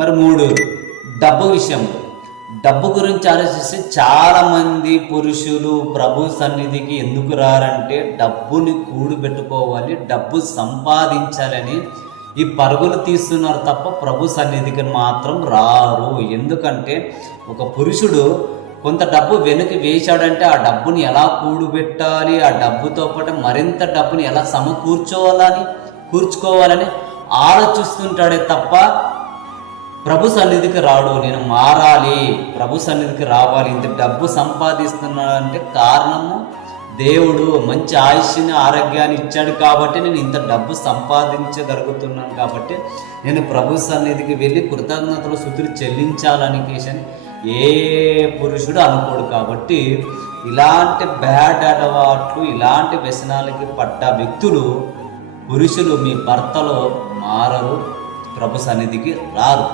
మరి మూడోది డబ్బు విషయం. డబ్బు గురించి ఆలోచిస్తే చాలామంది పురుషులు ప్రభు సన్నిధికి ఎందుకు రారంటే డబ్బుని కూడబెట్టుకోవాలి, డబ్బు సంపాదించాలని ఈ పరుగులు తీస్తున్నారు తప్ప ప్రభు సన్నిధికి మాత్రం రారు. ఎందుకంటే ఒక పురుషుడు కొంత డబ్బు వెనక్కి వేశాడంటే ఆ డబ్బుని ఎలా కూడబెట్టాలి, ఆ డబ్బుతో పాటు మరింత డబ్బుని ఎలా కూర్చుకోవాలని ఆలోచిస్తుంటాడే తప్ప ప్రభు సన్నిధికి రాడు. నేను మారాలి, ప్రభు సన్నిధికి రావాలి, ఇంత డబ్బు సంపాదిస్తున్నానంటే కారణము దేవుడు మంచి ఆయుష్ని ఆరోగ్యాన్ని ఇచ్చాడు కాబట్టి నేను ఇంత డబ్బు సంపాదించగలుగుతున్నాను కాబట్టి నేను ప్రభు సన్నిధికి వెళ్ళి కృతజ్ఞతలు స్తుతులు చెల్లించాలని ఏ పురుషుడు అనుకోడు. కాబట్టి ఇలాంటి బ్యాడ్ అలవాట్లు, ఇలాంటి వ్యసనాలకి పడ్డ వ్యక్తులు, పురుషులు మీ భర్తలో మారరు, ప్రభు సన్నిధికి రారు.